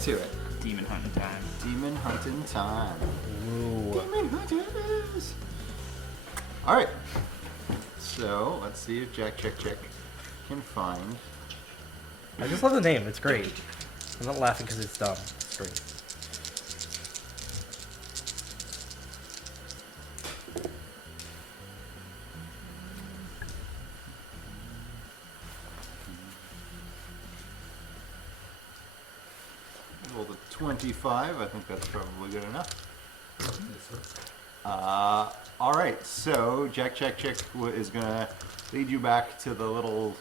to it. Demon hunting time. Demon hunting time. Ooh. Demon hunters. All right. So let's see if Jack can find. I just love the name. It's great. I'm not laughing because it's dumb. It's great. Roll the 25. I think that's probably good enough. All right. So Jack is gonna lead you back to the little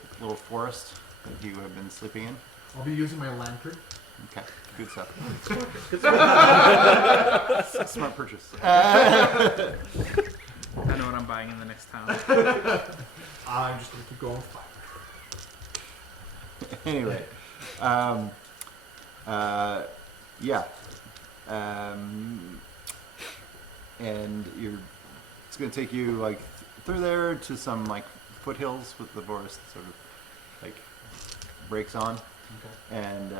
forest that you have been sleeping in. I'll be using my lantern. Okay. Good stuff. Good Smart purchase. I know what I'm buying in the next town. I'm just gonna keep going. Anyway, yeah, and it's gonna take you like through there to some like foothills with the forest sort of like breaks on, and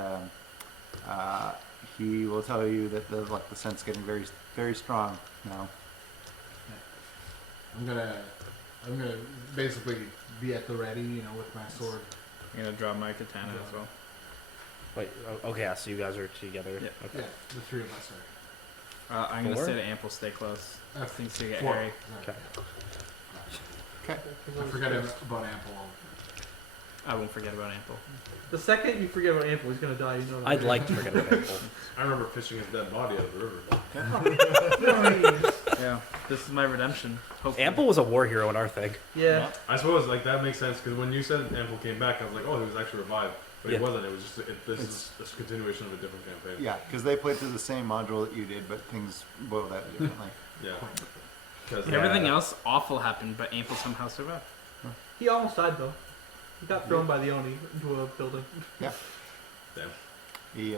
he will tell you that the scent's getting very very strong now. I'm gonna basically be at the ready, with my sword. I'm gonna draw my katana as well. Wait, okay, so you guys are together. Yeah. Okay. Yeah, the three of us are. I'm gonna Four? say to Ample, stay close. Things to get 4. airy. Okay. Okay. I forget about Ample. I won't forget about Ample. The second you forget about Ample, he's gonna die. You know that. I'd like to forget about Apple. I remember fishing his dead body out of the river. Yeah, this is my redemption. Hopefully. Ample was a war hero in our thing. Yeah. I suppose that makes sense because when you said Ample came back, I was like, oh, he was actually revived, but Yeah. he wasn't. It was just this is a continuation of a different campaign. Yeah, because they played through the same module that you did, but things boiled out differently. Yeah. 'Cause, Everything else awful happened, but Ample somehow survived. He almost died though. He got thrown by the Oni into a building. Yeah. Damn. He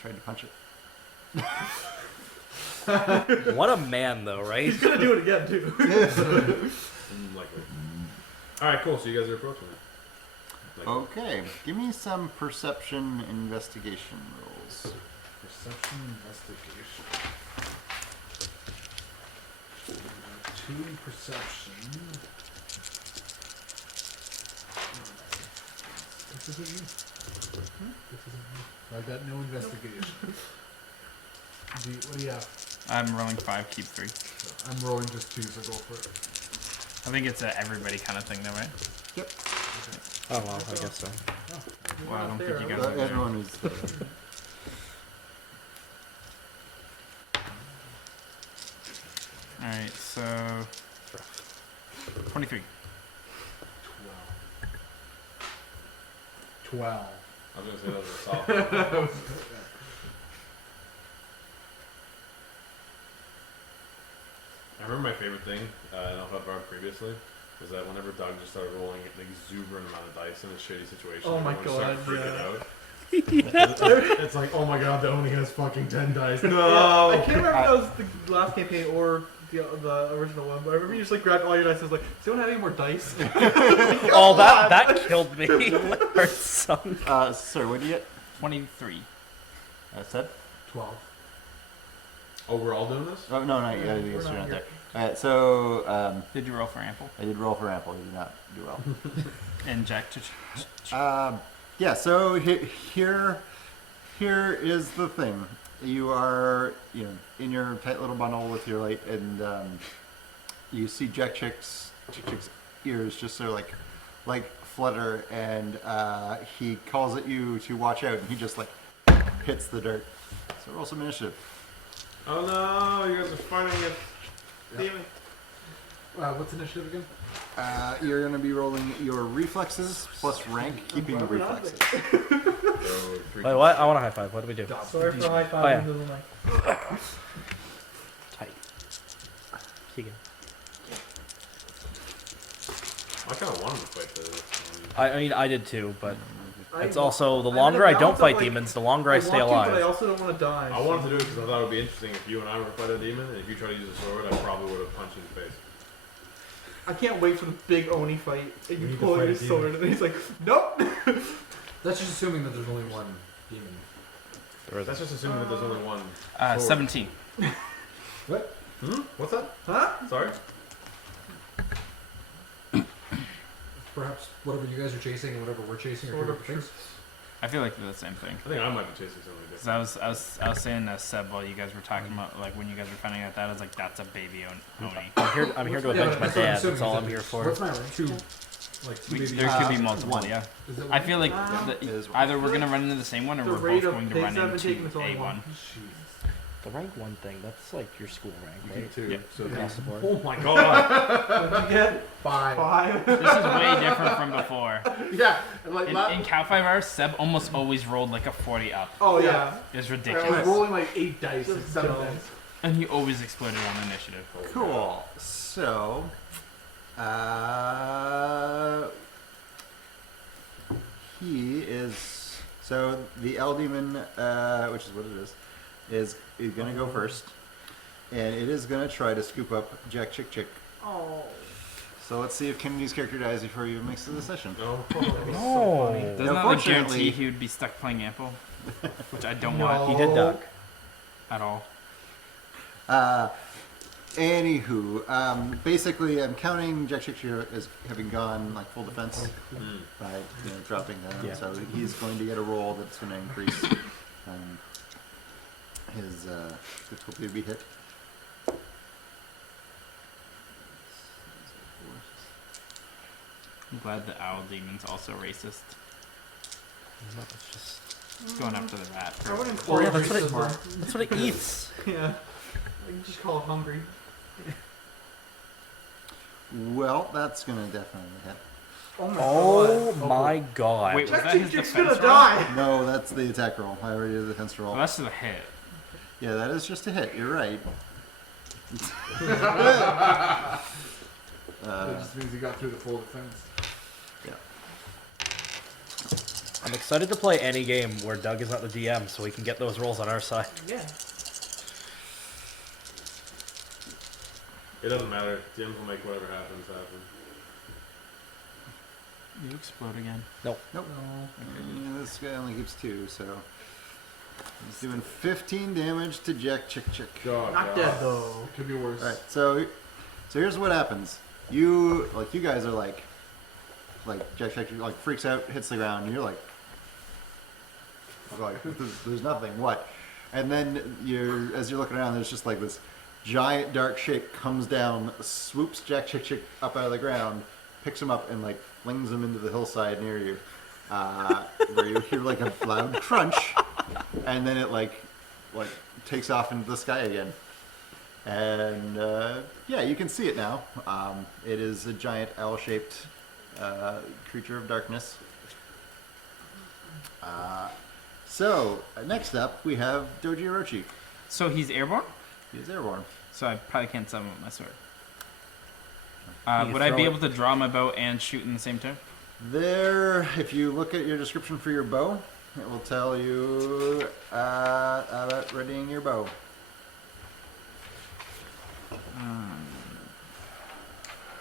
tried to punch it. What a man, though, right? He's gonna do it again too. Likely. All right, cool. So you guys are approaching it. Like, Okay, give me some perception investigation rolls. Perception investigation. 2 perception. This isn't me. I got no investigation. What do you have? I'm rolling 5, keep 3. I'm rolling just 2, so go for it. I think it's a everybody kind of thing, though, right? Yep. Oh, well, I guess so. Well, I don't think you There, got it. Everyone is. All right, so 23. 12. I was gonna say that was a soft one. I remember my favorite thing in L5R previously was that whenever Doug just started rolling an exuberant amount of dice in a shitty situation, Oh my everyone just started God, freaking out. It's like, oh my god, the Oni has fucking 10 dice. No! Yeah, I can't remember if that was the last campaign or the original one, but I remember you just like grabbed all your dice and was like, does anyone have any more dice? Oh, that killed me. Our son. Sir, what do you get? 23. Said? 12. Oh, we're all doing this? Oh, no, you gotta do We're this. not You're not here. there. So, Did you roll for Ample? I did roll for Ample. You did not do well. And Jack? Yeah, so here is the thing. You are, in your tight little bundle with your light, and you see Jack Chick's ears just sort of like flutter, and he calls at you to watch out, and he just like hits the dirt. So roll some initiative. Oh no, you guys are fighting it. Demon. What's initiative again? You're going to be rolling your reflexes plus rank, keeping reflexes. Wait, what? I want a high five. What do we do? Sorry for high five Oh, yeah. into the mic. Tight. Keegan. I kind of wanted to fight this. I mean, I did too, but I- it's also the I'm longer in I a don't balance fight of, like, demons, the longer I stay want to, but I alive. also don't want to die. I wanted to do it because I thought it would be interesting if you and I were to fight a demon, and if you try to use a sword, I probably would have punched you in the face. I can't wait for the big Oni fight. And We you need to pull fight your a demon. sword, and he's like, nope. That's just assuming that there's only one demon. There That's isn't. just assuming that there's only one. 17. What? What's that? Huh? Sorry. Perhaps whatever you guys are chasing and whatever we're chasing are Sword two of different things. truth. I feel like they're the same thing. I think I might be chasing something different. Cause I was saying to Seb while you guys were talking about like when you guys were finding out that I was like that's a baby Oni. I'm here to Yeah, avenge my that's what I'm dad. assuming That's all is I'm that- here for. What's my rank? Two. Like two babies. There could be Uh, multiple, one. yeah. Is it I one? feel like Is one. either we're gonna run into the same one or The we're rate both of going to pigs run that have been into taken is only A1. one. The rank 1 thing, that's like your school rank, You right? can two. Yeah. So Across the board. oh my god. What did you get? 5. 5. This is way different from before. Yeah. And like In Cal 5R, Seb almost always rolled like a 40 up. Oh yeah. It's I was ridiculous. rolling like 8 dice Just and 7 dumb. dice. And he always exploded on initiative. Cool. So, he is. So the L demon, which is what it is going to go first, and it is going to try to scoop up Jack Chick Chick. Oh. So let's see if Kennedy's character dies before you mix to the session. No. No. Doesn't that like Unfortunately- guarantee he would be stuck playing Ample? Which I don't want He did duck. at all. Anywho, basically, I'm counting Jack Chick Chick as having gone like full defense by dropping down. Yeah. So he's going to get a roll that's going to increase his difficulty to be hit. I'm glad the Owl Demon's also racist. No, it's just. Going after the rat. I wouldn't Oh, call yeah, it that's what racism. That's what it eats. Yeah. I can just call it hungry. Well, that's going to definitely hit. Oh my Oh god. my god. Wait, was Jack that Chick his Chick's defense gonna roll? die. No, that's the attack roll. I already did the defense roll. Well, that's just a hit. Yeah, that is just a hit. You're right. That just means he got through the full defense. Yeah. I'm excited to play any game where Doug is not the DM so we can get those rolls on our side. Yeah. It doesn't matter. DMs will make whatever happens happen. You explode again. Nope. Yeah, this guy only keeps 2, so he's doing 15 damage to Jack Chick Chick. God. Not dead though. It could be worse. All right, so here's what happens. You guys are like Jack Chick Chick like freaks out, hits the ground, and you're like there's nothing. What? And then as you're looking around, there's just like this giant dark shape comes down, swoops Jack Chick Chick up out of the ground, picks him up, and like flings him into the hillside near you, where you hear like a loud crunch, and then it like takes off into the sky again. And yeah, you can see it now. It is a giant owl-shaped creature of darkness. So next up, we have Doji Orochi. So he's airborne? He's airborne. So I probably can't summon with my sword. You Would I throw be it. able to draw my bow and shoot in the same turn? There, if you look at your description for your bow, it will tell you about readying your bow.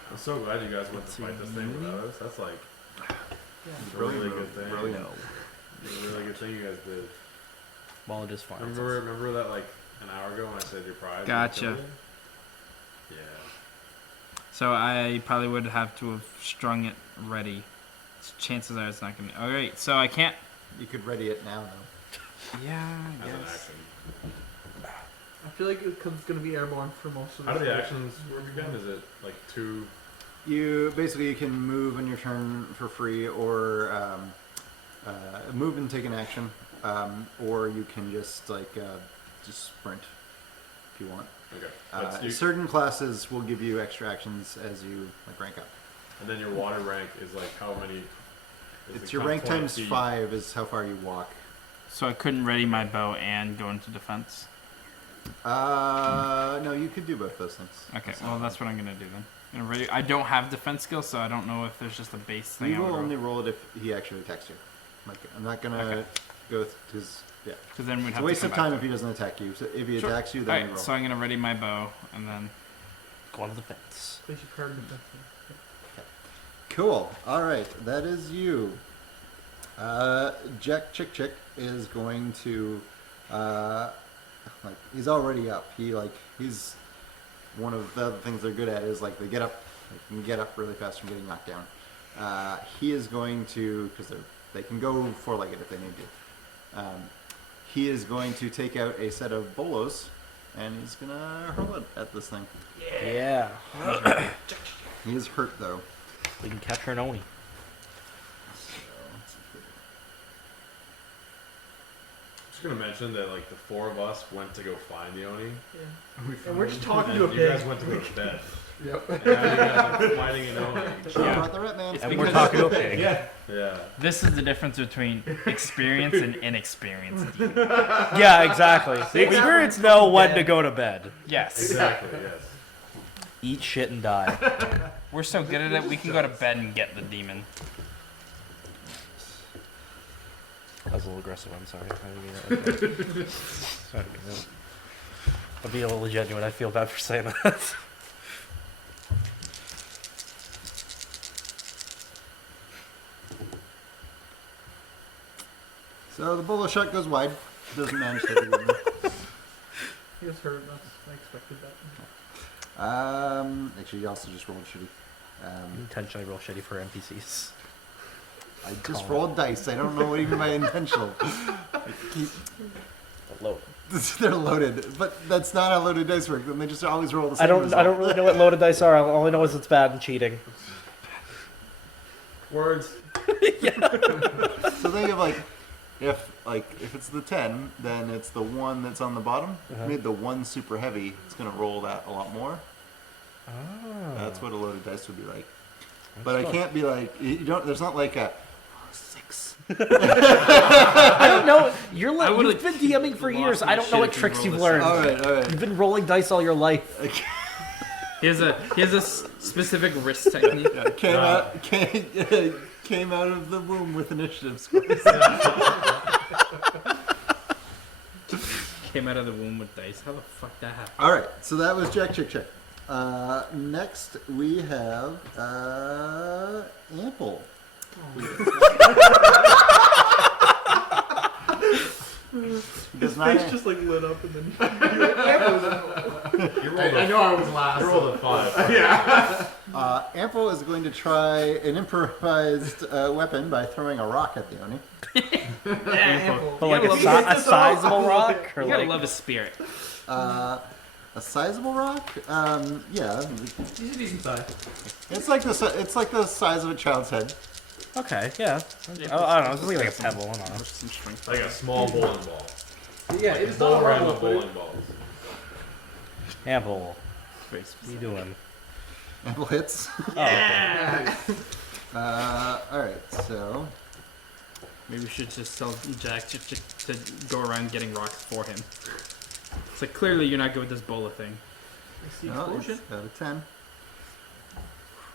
I'm so glad you guys went to fight this thing without us. That's like a really good thing. Really No. It's a really good thing you guys did. Well, it is fine. Remember that like an hour ago when I said your pride? Gotcha. Yeah. So I probably would have to have strung it ready. Chances are it's not gonna be. Alright, so I can't. You could ready it now, though. Yeah, I As an guess. action. I feel like it's going to be airborne for most of How do this. the actions work again? Is it like 2? You can move on your turn for free, or move and take an action, or you can just just sprint if you want. Okay. That's you, Certain classes will give you extra actions as you rank up. and then your water rank is like how many? Is It's it your kind of rank 20 times feet? 5 is how far you walk. So I couldn't ready my bow and go into defense. No, you could do both those things. Okay, well that's what I'm gonna do then. I'm gonna ready. I don't have defense skills, so I don't know if there's just a base thing. You I will would only roll it if he actually attacks you. I'm not gonna Okay. go because because then we'd it's have a waste to of come time back. if he doesn't attack you. So if he Sure. attacks you, then Alright, you roll. so I'm gonna ready my bow and then. Go on to the fence. Place your card in the Cool. All right, that is you. Jack Chick Chick is going to like he's already up. He's one of the other things they're good at is like they can get up really fast from getting knocked down. He is going to, because they can go four-legged if they need to. He is going to take out a set of bolos, and he's gonna hurl it at this thing. Yeah. He is hurt though. We can capture an Oni. So, let's see here. Just gonna mention that like the four of us went to go find the Oni, Yeah. And we're just talking and to a you guys pig. went to go to bed. Yep. And now you guys are fighting an Oni. Yeah. Brought the rat man. And we're talking to a pig. Yeah. This is the difference between experience and inexperience. Yeah, exactly. The experienced know when to go to bed. Yes. Exactly. Yes. Eat shit and die. We're so good at it, we can go to bed and get the demon. That was a little aggressive, I'm sorry. I didn't mean that like that. Sorry, man. I'll be a little genuine. I feel bad for saying that. So the bolo shot goes wide. Doesn't manage to hit the demon. He was hurt. I expected that. Actually, you also just rolled shitty. Intentionally roll shitty for NPCs. I just rolled dice. I don't know what even by intentional. Load. They're loaded, but that's not how loaded dice work. Then they just always roll the same. I don't result. really know what loaded dice are. All I know is it's bad and cheating. Words. So think of if it's the 10, then it's the one that's on the bottom. If you made the one super heavy, it's gonna roll that a lot more. Oh. That's what a loaded dice would be like. But I can't be like you don't. There's not like a 6. I don't know. I would've You've been DMing for lost years. my I don't know shit what if you tricks rolled you've a learned. All right. You've been rolling dice all your life. He has a specific wrist technique. Came out of the womb with initiative scores. Came out of the womb with dice. How the fuck that happened? All right, so that was Jack Chick Check. Next we have Ample. His face just like lit up and then. You rolled I know I was last. You rolled a 5. Ample is going to try an improvised weapon by throwing a rock at the Oni. But like You a, gotta love a sizable rock? Or You gotta like, love his spirit. A sizable rock? Yeah. He's a decent size. It's like the size of a child's head. okay, yeah. I don't know. It's just like a pebble. I don't know. Some strength. Like a small bowling ball. Yeah, Like it's a not ball a round rumble, of but bowling balls. Ample. What are you doing? Ample hits. Yeah. All right, so Maybe we should just tell Jack to go around getting rocks for him. It's like clearly you're not good with this bola thing. I see no, explosion. it's out of 10.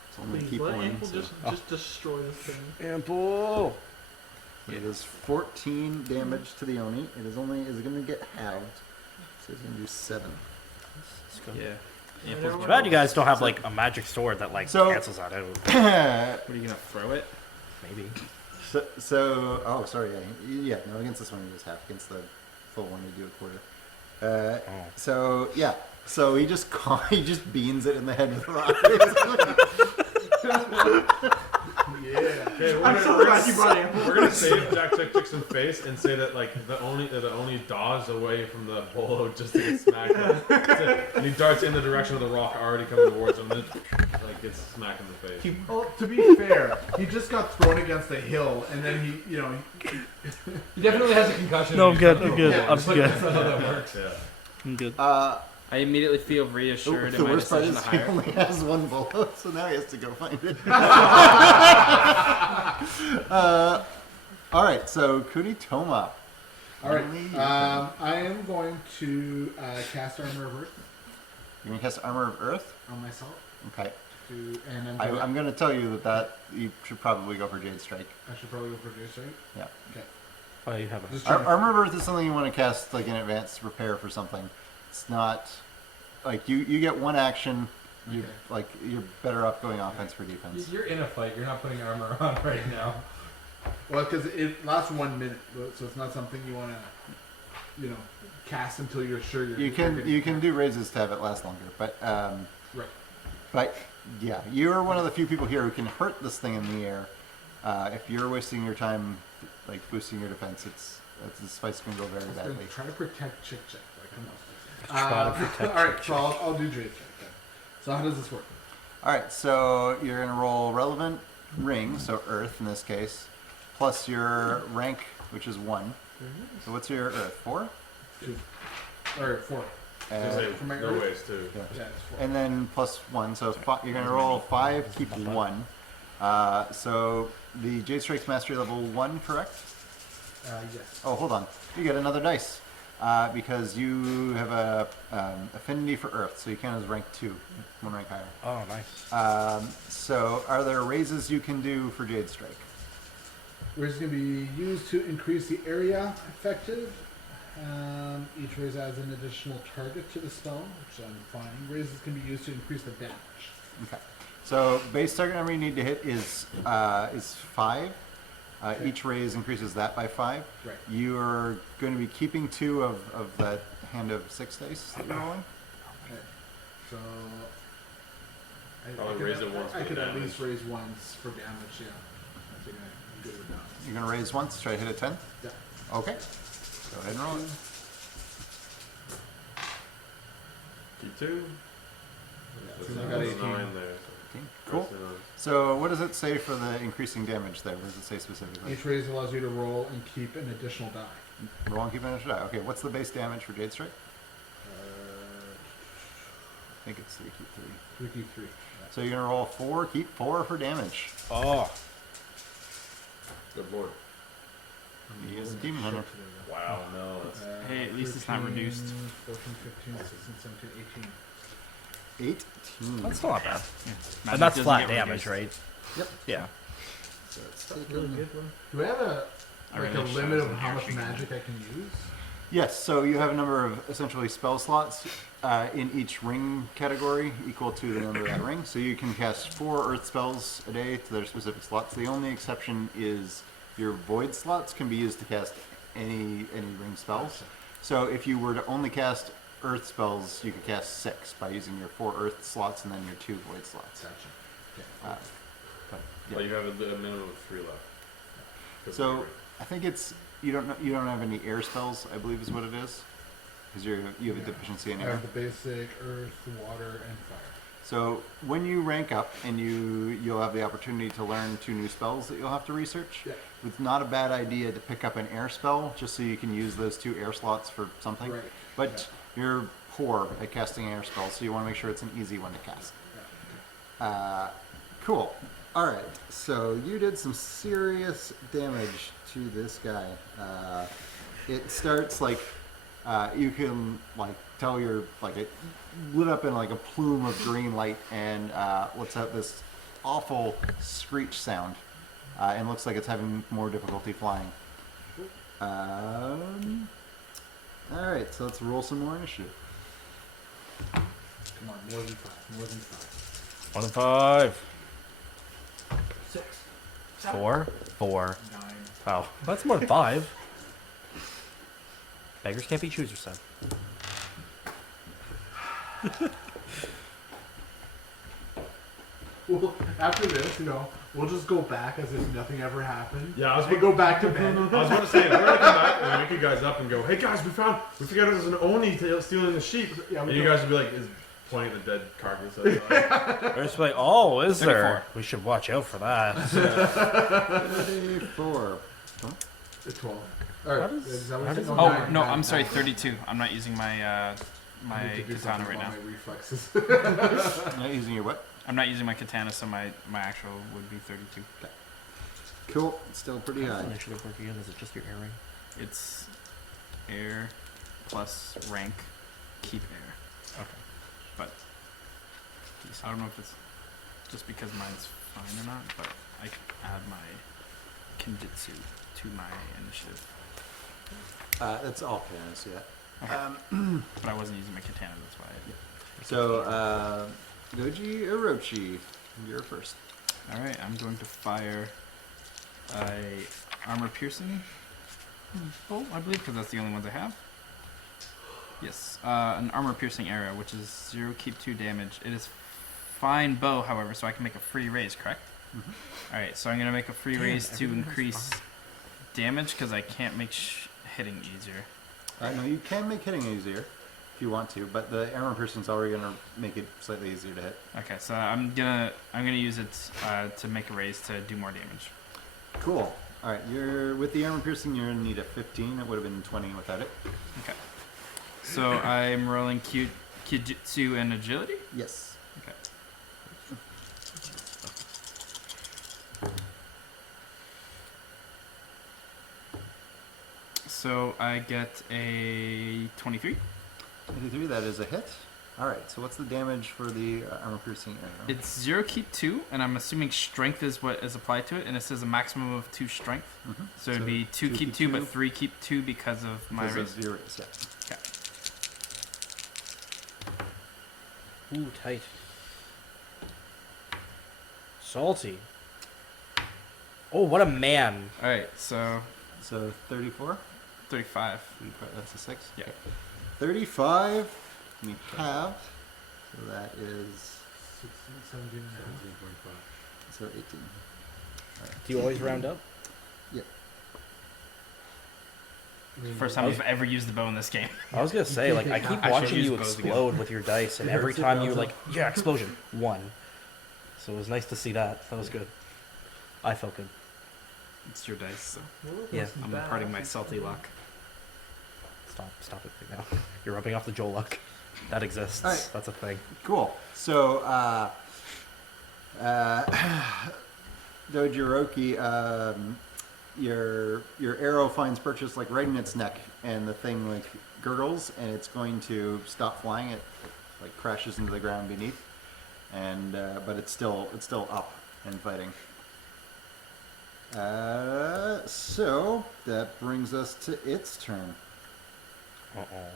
It's only Please keep let one. Ample So. just destroy this thing. Ample. It is 14 damage to the Oni. It is going to get halved. So it's going to do 7. Yeah. Yeah, Ample's they're Too bad you guys don't have like a magic sword that like So- cancels that out. What are you gonna throw it? Maybe. Oh, sorry. Yeah, no, against this one you just half. Against the full one you do a quarter. So yeah, so he just beans it in the head with a rock. Yeah. Okay, I'm so glad you brought Ample. We're gonna save Jack Chick Chick's face and say that like the only dodged away from the bolo just to get smacked. And he darts in the direction of the rock already coming towards him, and like gets smacked in the face. Well, to be fair, he just got thrown against a hill, and then he He definitely has a concussion. No, I'm good. I'm good. Yeah, I'm That's good. how that works. Yeah. I'm good. I immediately feel reassured in The my worst part decision is to he hire. only has one bolo, so now he has to go find it. All right, so Kunitoma. All right. Only you. I am going to cast Armor of Earth You can cast Armor of Earth. on myself. Okay. And I'm going to tell you that you should probably go for Jade Strike. I should probably go for J strike. Yeah. Okay. Oh, you have a. Just trying to- Armor of Earth is something you want to cast like in advance to prepare for something. It's not like you get one action. You Okay. you're better off going offense for defense. You're in a fight. You're not putting armor on right now. Well, because it lasts 1 minute, so it's not something you want to. cast until you're sure you're. You can you're you can do raises to have it last longer, but Right. but yeah, you're one of the few people here who can hurt this thing in the air. If you're wasting your time, like boosting your defense, the spice can go very badly. Try to protect Chick Chick. Like, come on. Try to protect All right, Chick so I'll do Jade Check then. So how does this work? All right, so you're gonna roll relevant ring, so Earth in this case, plus your rank, which is 1. So what's your Earth? 4? 2. Or 4. For my no Earth? ways too. Yeah. Yeah, it's 4. And then plus 1, so you're gonna roll 5, keep 1. So the Jade Strike's mastery level 1, correct? Yes. Oh, hold on. You get another dice because you have a affinity for Earth, so you count as rank 2, 1 rank higher. Oh, nice. So are there raises you can do for Jade Strike? Where it's going to be used to increase the area effective. Each raise adds an additional target to the spell, which I'm fine. Raises can be used to increase the damage. Okay. So base target number you need to hit is 5. Okay. Each raise increases that by 5. Right. You are going to be keeping 2 of that hand of 6 dice that you're rolling. Okay. So Probably could raise at- it once I for could at damage. least raise once for damage. Yeah. I think I'm good with that. You're going to raise once, try to hit a 10? Yeah. Okay. Go ahead and roll it. D2. So That's I got 18. 9 there. Cool. So what does it say for the increasing damage there? What does it say specifically? Each raise allows you to roll and keep an additional die. Roll and keep an extra die. Okay, what's the base damage for Jade Strike? I think it's 3, keep 3. 3 keep 3. So you're going to roll 4, keep 4 for damage. Oh. Good lord. He is a demon hunter. Wow, no. That's, Hey, at least it's not reduced. 14, 15, 16, 17, 18. 18. That's not bad. Yeah. And Magic that's doesn't flat get damage, reduced. right? Yep. Yeah. So it's That's taken- really good, bro. Do we have a I like really a wish limit I was of in how here. much magic I can use? Yes, so you have a number of essentially spell slots in each ring category equal to the number of that ring. So you can cast 4 earth spells a day to their specific slots. The only exception is your void slots can be used to cast any ring spells. So if you were to only cast earth spells, you could cast 6 by using your 4 earth slots and then your 2 void slots. Gotcha. Okay. But, But yeah. you have a minimum of 3 left. So I think it's you don't have any air spells, I believe is what it is, because you have a deficiency in I air. have the basic earth, water, and fire. So when you rank up and you'll have the opportunity to learn 2 new spells that you'll have to research. Yeah. It's not a bad idea to pick up an air spell just so you can use those 2 air slots for something. Right. But you're poor at casting air spells, so you want to make sure it's an easy one to cast. Yeah. Cool. All right. So you did some serious damage to this guy. It starts like you can like tell you're like it lit up in like a plume of green light and lets out this awful screech sound and looks like it's having more difficulty flying. All right. So let's roll some more initiative. Come on, more than 5. More than 5. 1 and 5. 6. 4. 4. 9. Oh, that's more than 5. Beggars can't be choosers, son. Well, after this, we'll just go back as if nothing ever happened. Yeah, I was and go back to bed. I was about to say, we're gonna come back and wake you guys up and go, hey guys, we figured out there's an Oni stealing the sheep. Yeah, And we you go- guys would be like, is pointing at the dead carcass outside. They're just like, oh, is there? 34. We should watch out for that. 34. 12. All right. How does- is that what how you does said? it- Oh, nine, no, nine, I'm sorry, nine. 32. I'm not using my I my need to do katana something right now. about my reflexes. Not using your what? I'm not using my katana, so my actual would be 32. Cool. It's still pretty high. Initiative work again? Is it just your earring? It's air plus rank, keep air. Okay. But I don't know if it's just because mine's fine or not, but I can add my Kinjutsu to my initiative. That's all cannons, yeah. But I wasn't using my katana, that's why. So, Goji Orochi, you're first. Alright, I'm going to fire a armor piercing bolt, I believe, because that's the only ones I have. Yes, an armor-piercing arrow, which is 0, keep 2 damage. It is fine bow, however, so I can make a free raise, correct? Mhm. Alright, so I'm going to make a free raise to increase damage, because I can't make hitting easier. No, you can make hitting easier if you want to, but the armor piercing's already gonna make it slightly easier to hit. Okay, so I'm gonna use it to make a raise to do more damage. Cool. All right, you're with the armor piercing. You're gonna need a 15. It would have been 20 without it. Okay. So I'm rolling Kijutsu and agility? Yes. Okay. So I get a 23. 23. That is a hit. All right. So what's the damage for the armor piercing arrow? It's 0, keep 2, and I'm assuming strength is what is applied to it, and it says a maximum of 2 strength. Mhm. So it'd be 2 keep 2, but 3 keep 2 because of my Because raise. of your raise, yeah. Okay. Ooh, tight. Salty. Oh, what a man. Alright, so So 34. 35. That's a 6. Yeah. 35. We have. So that is 16, 17 and a half. 17.5. so 18. Do you always round up? First time I've ever used the bow in this game. I was gonna say, like, I keep I should watching use you bows again. explode with your dice, and every time you like, yeah, explosion, 1. So it was nice to see that. That was good. I felt good. It's your dice, so Yeah. I'm imparting my salty luck. Stop it right now. You're rubbing off the Joel luck. That exists. Alright. That's a thing. Cool. So, Dojiroki, your arrow finds purchase like right in its neck, and the thing like gurgles, and it's going to stop flying. It like crashes into the ground beneath, and but it's still up and fighting. So that brings us to its turn. Uh-oh.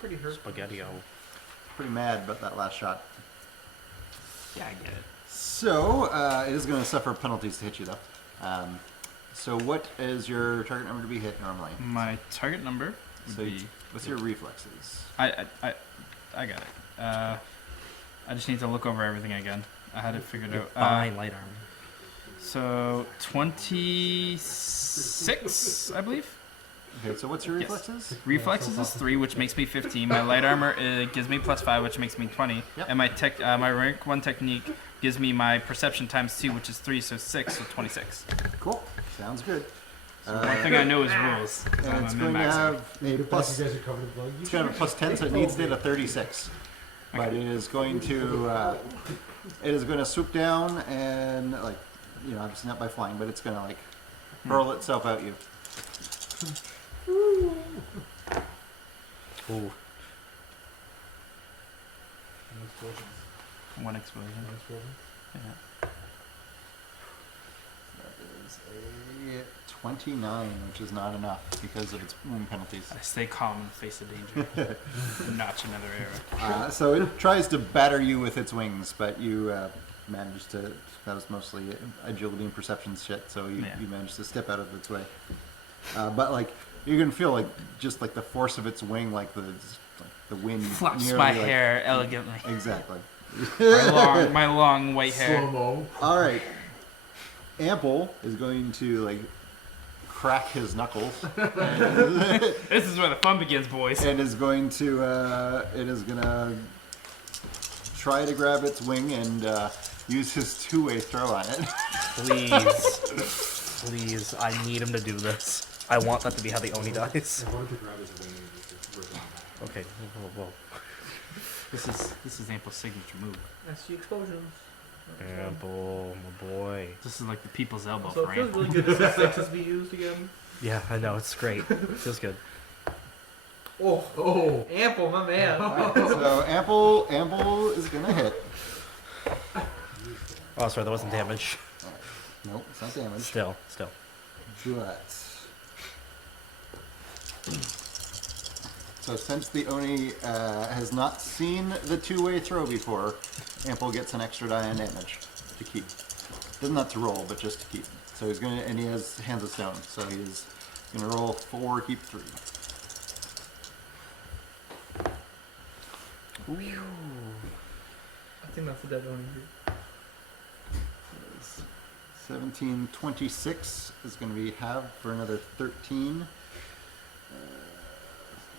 Pretty hurt. Spaghetti-o. Pretty mad about that last shot. Yeah, I get it. So it is going to suffer penalties to hit you, though. So what is your target number to be hit normally? My target number would So be. what's your reflexes? I got it. I just need to look over everything again. I had it figured out. Fine light armor. So 26, I believe. Okay, so what's your Yes. reflexes? Reflexes is 3, which makes me 15. My light armor gives me +5, which makes me 20. Yep. And my my rank 1 technique gives me my perception ×2, which is 3, so 6, so 26. Cool. Sounds good. One thing I know is rules. 'Cause And I'm it's a going to min-maxer. have a plus. You guys are covered in blood. It's going to have a +10, so it needs to hit a 36. But it is going to swoop down and like, you know, obviously not by flying, but it's going to like hurl itself at you. Ooh. One explosion. Yeah. That is a 29, which is not enough because of its wound penalties. I stay calm and face the danger. Notch another arrow. So it tries to batter you with its wings, but you managed to. That was mostly agility and perception shit. So you managed to step out of its way. But like you can feel like just like the force of its wing, like the wind Flaps nearly, my like- hair elegantly. Exactly. My long white hair. Slow-mo. All right. Ample is going to like crack his knuckles This is where the fun begins, boys. and is going to try to grab its wing and use his two-way throw on it. Please, I need him to do this. I want that to be how the Oni dies. I'm going to grab his wing and just rip it on back. Okay, whoa. This is Ample's signature move. I see explosions. Ample, my boy. This is like the people's elbow So for it feels Ample. really good to see sixes be used again. Yeah, I know, it's great. Feels good. Oh, Ample, my man. So Ample is gonna hit. Oh, sorry, that wasn't damage. Nope, it's not damage. Still. But so since the Oni has not seen the two-way throw before, Ample gets an extra die on damage to keep. Doesn't have to roll, but just to keep. So he's gonna, and he has hands of stone, so he's gonna roll 4, keep 3. Ooh. I think that's the dead one. 1726 is going to be halved for another 13.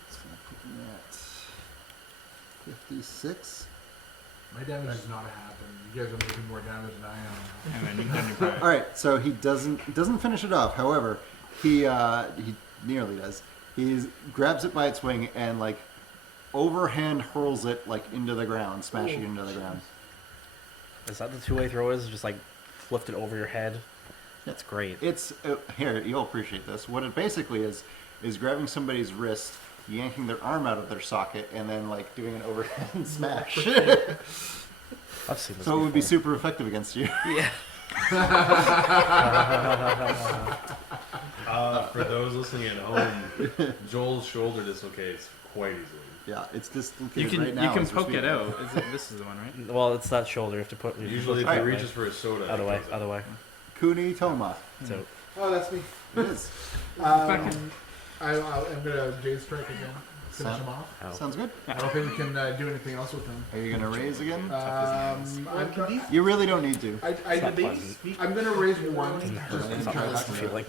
It's going to put me at 56. My damage is not a half, and you guys are making more damage than I am. And then you've done your part. All right, so he doesn't finish it off. However, he nearly does. He grabs it by its wing and like overhand hurls it like into the ground, smashing it into the ground. Is that the two-way throw? Is just like lift it over your head? That's great. It's here. You'll appreciate this. What it basically is grabbing somebody's wrist, yanking their arm out of their socket, and then like doing an overhand smash. I've seen this. So it would be before. super effective against you. Yeah. For those listening at home, Joel's shoulder dislocates quite easily. Yeah, it's You dislocated can right now. you can as we're poke it speaking. out. This is the one, right? Well, it's that shoulder. You have to put. Usually, if Alright. he reaches for his soda, Other it way. comes out. Other way. Kuni Toma. So Oh, that's me. It is. I'm gonna Jade Strike again. Finish Sound- him off. oh. Sounds good. I don't think we can do anything else with him. Are you gonna raise again? I'm, You really don't need to. It's not pleasant. I'm gonna raise one. Doesn't Just hurt. It's not because, pleasant to feel like.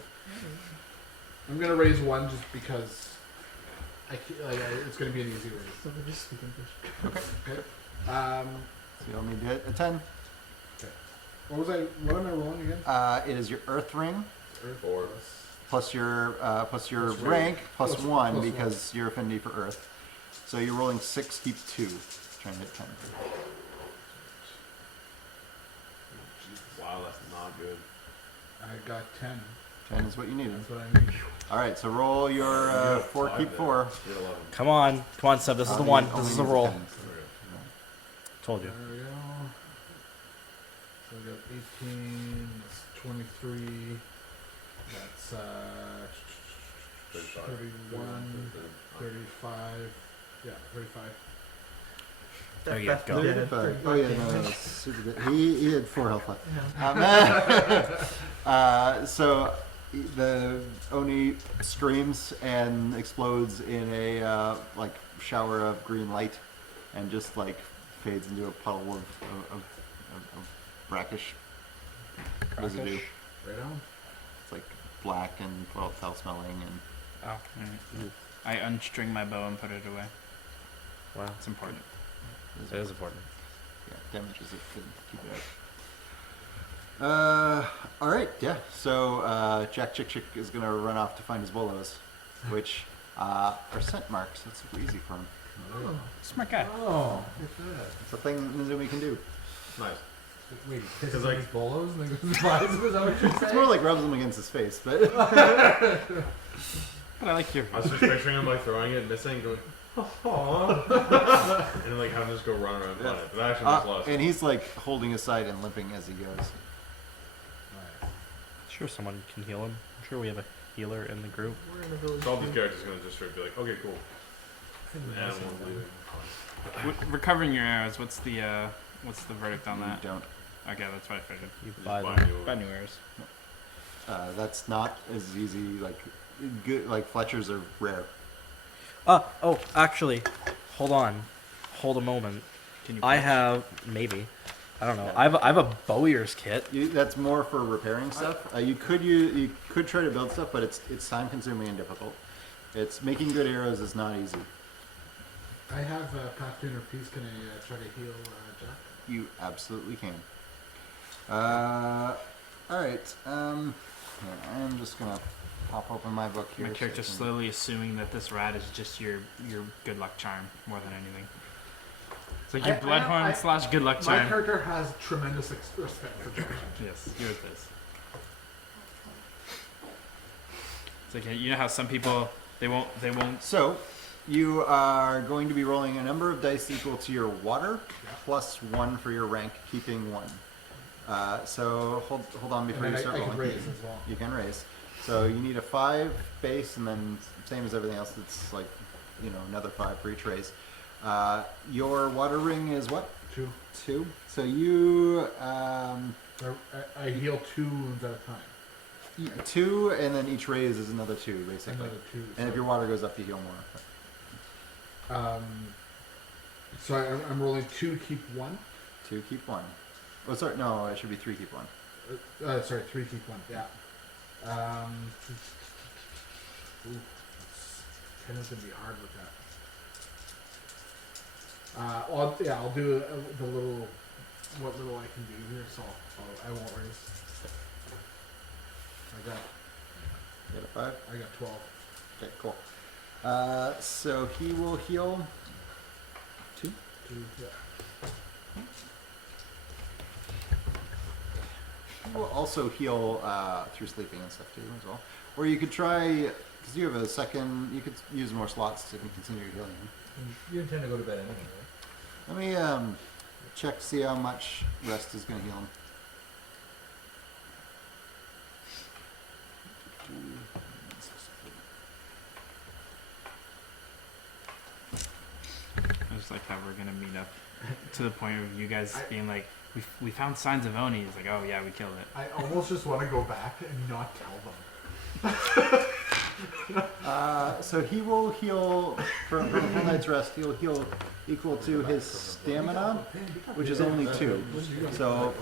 I'm gonna raise one just because it's gonna be an easy raise. So just speak English. So you'll need to hit a 10. What am I rolling again? It is your Earth Ring Four. plus your Plus rank plus plus 1 one. because you're affinity for Earth. So you're rolling 6, keep 2. Trying to hit 10. Wow, that's not good. I got 10. 10 is what you needed. That's what I need. All right, so roll your 4, keep 4. You're 11. Come on, Seb. This is the Only- one. only This is the needs a roll. 10. Told you. There we go. So I got 18. That's 23. That's 31, 35. Yeah, 35. There you That's go. dead. 35. Oh yeah, no, that's super good. He had 4 health left. Yeah. So the Oni screams and explodes in a like shower of green light, and just like fades into a puddle of brackish residue. Right on. It's like black and foul smelling, and Oh. Alright. I unstring my bow and put it away. Wow. It's important. It is important. yeah, damages it. Good. Keep it out. All right, yeah. So Jack Chick Chick is gonna run off to find his bolos, which are scent marks. That's super easy for him. Smart guy. Oh, look at that. It's a thing Nizumi can do. Nice. Wait, he Because, kisses like- his bolos and then goes and flies him? Is that what you're It's saying? more like rubs them against his face, but But I like your. I was just picturing him like throwing it, missing, going, oh, and then like having to just go run around and find it. But that actually makes a lot of and sense. he's like holding his side and limping as he goes. Nice. Sure, someone can heal him. I'm sure we have a healer in the group. We're in a village. So all these characters are gonna just straight be like, okay, cool. And animals leaving. Recovering your arrows. What's the verdict on You that? don't. Okay, that's what I figured. You Just buy buy them. new- Buy new arrows. That's not as easy. Like good. Like Fletchers are rare. Oh, actually, hold on. Hold a moment. Can you? I patch? have maybe. I don't know. I have a bowyer's kit. That's more for repairing stuff. You could try to build stuff, but it's time consuming and difficult. It's making good arrows is not easy. I have Pathfinder Peace. Can I try to heal Jack? You absolutely can. All right. I'm just gonna pop open my book here. My so character's I can- slowly assuming that this rat is just your good luck charm more than anything. It's like your I- bloodhorn / good luck My charm. character has tremendous respect for Jack. Yes, yours does. It's like you know how some people they won't. So, you are going to be rolling a number of dice equal to your water, plus 1 for your rank, keeping 1. So hold on before And you I start can rolling. raise as well. You can raise. So you need a 5 base, and then same as everything else, it's like another 5 for each raise. Your water ring is what? 2. 2. So you I heal 2 wounds at a time. 2, and then each raise is another 2, basically. Another 2. And if your water goes up, you heal more. So I'm rolling 2 to keep 1. 2, keep 1. Oh, sorry, no, it should be 3, keep 1. Sorry, 3 keep 1. Yeah. Ooh, that's 10 is gonna be hard with that. I'll do the little, what little I can do here. So I won't raise. You got a 5? I got 12. Okay, cool. So he will heal 2. 2, yeah. He will also heal through sleeping and stuff too as well. Or you could try, because you have a second, you could use more slots to continue healing him. You intend to go to bed anyway, right? Let me check to see how much rest is going to heal him. I just like how we're gonna meet up to the point of you guys being like, we found signs of Oni. It's like, oh yeah, we killed it. I almost just want to go back and not tell them. So he will heal for a full night's rest. He'll heal equal to his stamina, which is only 2. So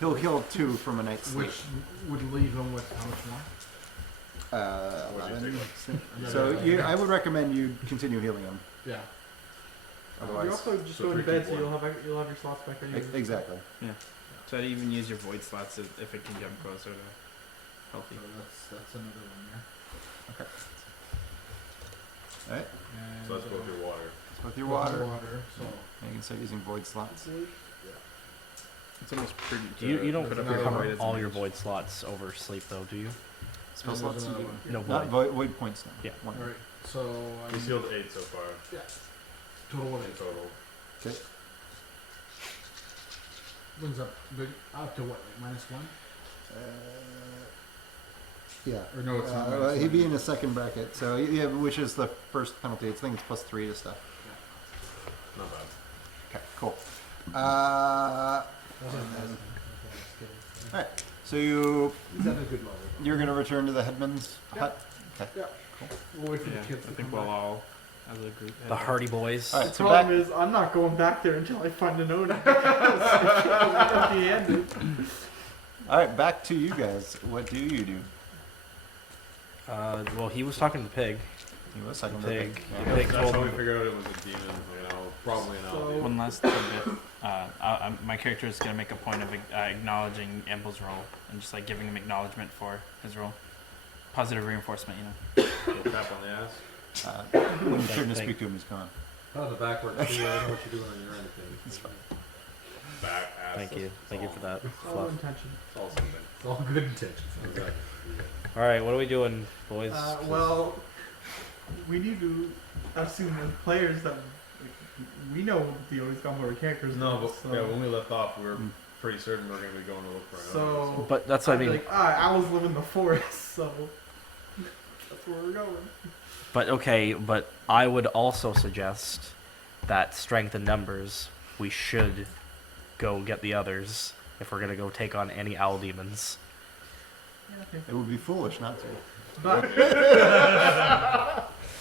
he'll heal 2 from a night's sleep. Which would leave him with how much more? 11. So I would recommend you continue healing him. Yeah. You Otherwise, also just so go to 3 bed, keep so you'll have your slots back there. exactly. Try to even use your void slots if it can jump closer to healthy. So that's another one there. All right. And, So that's both your water. So with your water, So you can start using void slots. It's almost pretty. You don't put up another your one. void as all an your edge. void slots over sleep though, do you? Spell And slots. there's another one. No Not void. void points now. Yeah. 1. All right. So He's healed 8 so far total what in it total. Okay. brings up to what, like -1? Yeah. Or no, it's not. He'd be in the second bracket. So yeah, which is the first penalty. I think it's +3 to stuff. Not bad. Okay. Cool. Alright. So He's at a good level. you're gonna return to the headman's hut. Okay. Yeah. We'll wait for Yeah, the kids I to think come we'll back. all, as a group, The Hardy Boys. All right. The So problem back. is, I'm not going back there until I find a node. At the end. All right. Back to you guys. What do you do? Well, he was talking to the pig. He was second. The pig. Yeah. The pig That's told how we him. figured out it was a demon. You know, probably not. So- One last tidbit. My character is gonna make a point of acknowledging Amble's role and just like giving him acknowledgement for his role. Positive reinforcement, you know. Little tap on the ass. When you turn to Thank- speak to him, he's gone. Oh, the backwards. I know what you're doing on your end. It's fine. Back ass. Thank you. Thank you for that. All Fluff. intention. It's all something. It's all good intentions. Exactly. All right, what are we doing, boys? Well, we need to assume as players that we know the always got more characters. No, than but us, so. yeah, when we left off, we were pretty certain we were going to be going to look for another. So But that's what I I'd be mean. like, owls live in the forest, so that's where we're going. But okay, but I would also suggest that strength in numbers, we should go get the others if we're gonna go take on any owl demons. Yeah, okay. It would be foolish not to. But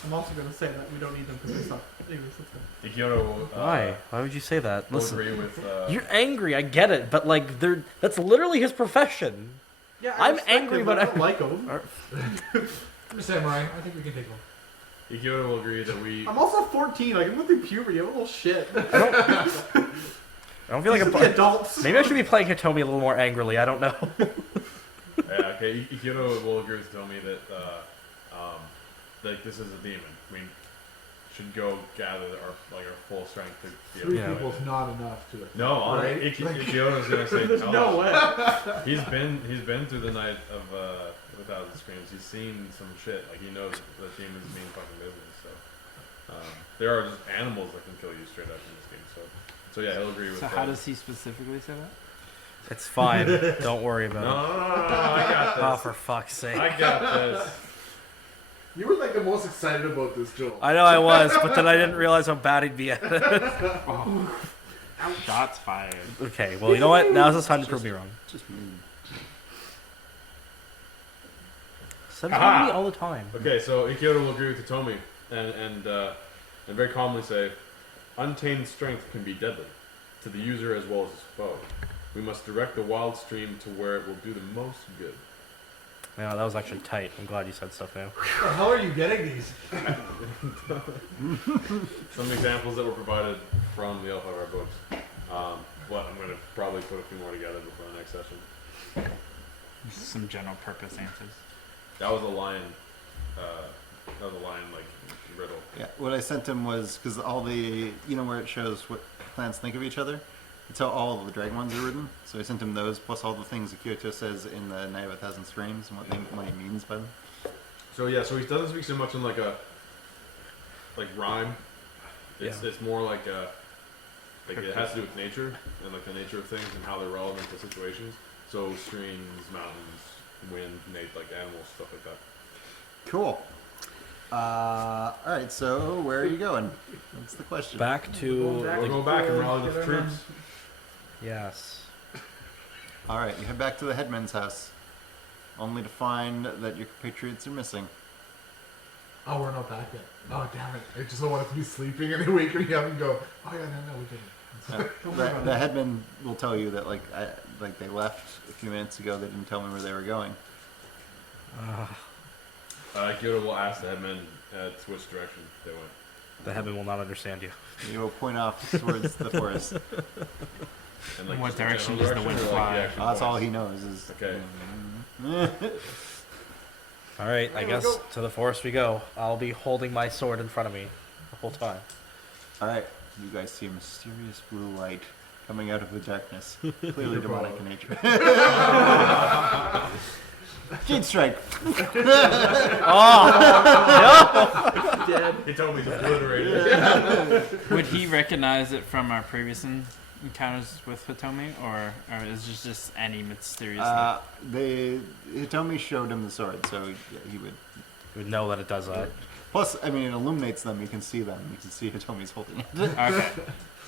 I'm also going to say that we don't need them because they suck. Anyways, let's go. Ikyoto will, Why? Why would you say that? will Listen, agree with. you're angry. I get it, but like, that's literally his profession. Yeah, I'm respect angry, him, but I don't like him. I'm a samurai. I think we can take one. Ikyoto will agree that we. I'm also 14. Like, I'm going through puberty. I'm a little shit. I don't feel like These I'm. are the adults. Maybe I should be playing Hitomi a little more angrily. I don't know. Yeah, okay. Ikyoto will agree with Tomi that like this is a demon. We should go gather our full strength to be able. 3 Yeah. people's not enough to. No, on Right? Ikyoto's gonna say There's tell no us. way. He's been through the night of the Thousand Screams. He's seen some shit. Like he knows that demons mean fucking business. So there are just animals that can kill you straight up in this game. So yeah, he'll agree with. So how does he specifically say that? It's fine. Don't worry No, about no, it. no, no, I got Oh, this. for fuck's sake. I got this. You were like the most excited about this, Joel. I know I was, but then I didn't realize how bad he'd be at it. Oh. Shots fired. Okay, well, you know what? Now's the time to prove me wrong. Just mean. Says it to me all the time. Okay, so Ikyoto will agree with Tomi and very calmly say, Untamed strength can be deadly to the user as well as his foe. We must direct the wild stream to where it will do the most good. Yeah, that was actually tight. I'm glad you said stuff now. How are you getting these? Some examples that were provided from the L5R books. But I'm going to probably put a few more together before the next session. Some general purpose answers. That was a lion. Like riddle. Yeah, what I sent him was because all the where it shows what plants think of each other. It's how all of the dragon ones are written. So I sent him those plus all the things that Kyoto says in the Night of a Thousand Streams and what he means by them. So yeah, so he doesn't speak so much in like rhyme. It's more like it has to do with nature and like the nature of things and how they're relevant to situations. So streams, mountains, wind, like animals, stuff like that. Cool. All right. So where are you going? That's the question. Back to We'll go back and rally with the troops. yes. All right. You head back to the headman's house, only to find that your compatriots are missing. Oh, we're not back yet. Oh, damn it. I just don't want to be sleeping and waking me up and go, oh, yeah, no, we didn't. Don't worry about The it. headman will tell you that they left a few minutes ago. They didn't tell me where they were going. Kyoto will ask the headman to which direction they went. The heaven will not understand you. You will point off towards the forest. And like What just the direction general does the wind direction or, fly? the actual That's all points? he knows is. Okay. All right, I guess to the forest we go. I'll be holding my sword in front of me the whole time. All right. You guys see a mysterious blue light coming out of the darkness, clearly demonic in nature. Jade strike. He told me to obliterate it. Would he recognize it from our previous encounters with Hitomi, or is it just any mysterious? Hitomi showed him the sword, so yeah, he would. You would know that it does that. Plus, I mean, it illuminates them. You can see them. You can see Hitomi's holding it. Okay.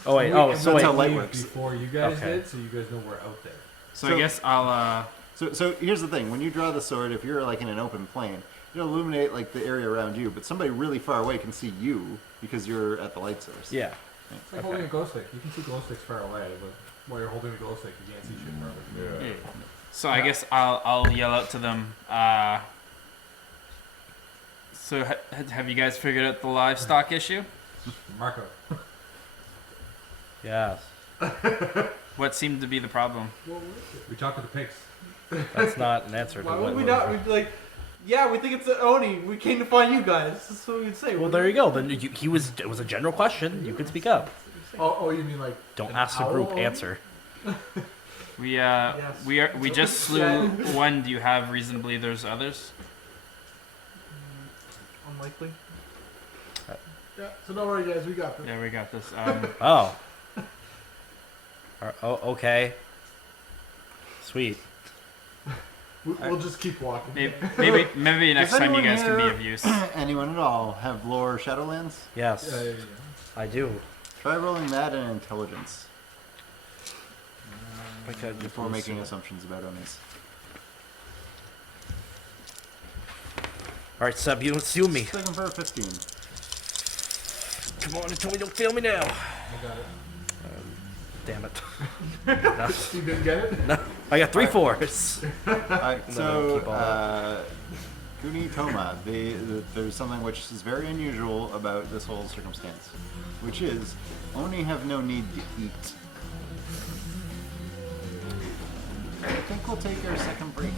Oh wait, We- so that's wait. how light Leave works. Before you guys Okay. did, so you guys know we're out there. So So- I guess I'll. So here's the thing: when you draw the sword, if you're like in an open plain, it'll illuminate like the area around you, but somebody really far away can see you because you're at the light source. Yeah. It's like holding a glow stick. You can see glow sticks far away, but while you're holding the glow stick, you can't see shit far away. Yeah. So I guess I'll yell out to them. So have you guys figured out the livestock issue? Marco. Yes. What seemed to be the problem? We talked to the pigs. That's not an answer to Why what would we we're- not? We'd be like, yeah, we think it's an Oni. We came to find you guys. That's what we'd say. Well, there you go. Then it was a general question. You could speak up. Oh, you mean like. Don't an ask the group. owl? Answer. We just slew one. Do you have reason to believe there's others? Unlikely. Yeah, so don't worry, guys, we got this. Yeah, we got this. Oh. Oh, okay. Sweet. We'll just keep walking. Maybe next Does time you anyone guys can be here- of use. Anyone at all have lore Shadowlands? Yes, Yeah. I do. Try rolling that and intelligence Okay, before making assumptions about Onis. All right, Seb, you don't steal me. Just looking for a 15. Come on, tell me, don't fail me now. I got it. Damn it. You didn't get it? No, I got 3 4s. Alright, No, so keep all Kuni Toma, there's something which is very unusual about this whole circumstance, which is Oni have no need to eat. I think we'll take our second break.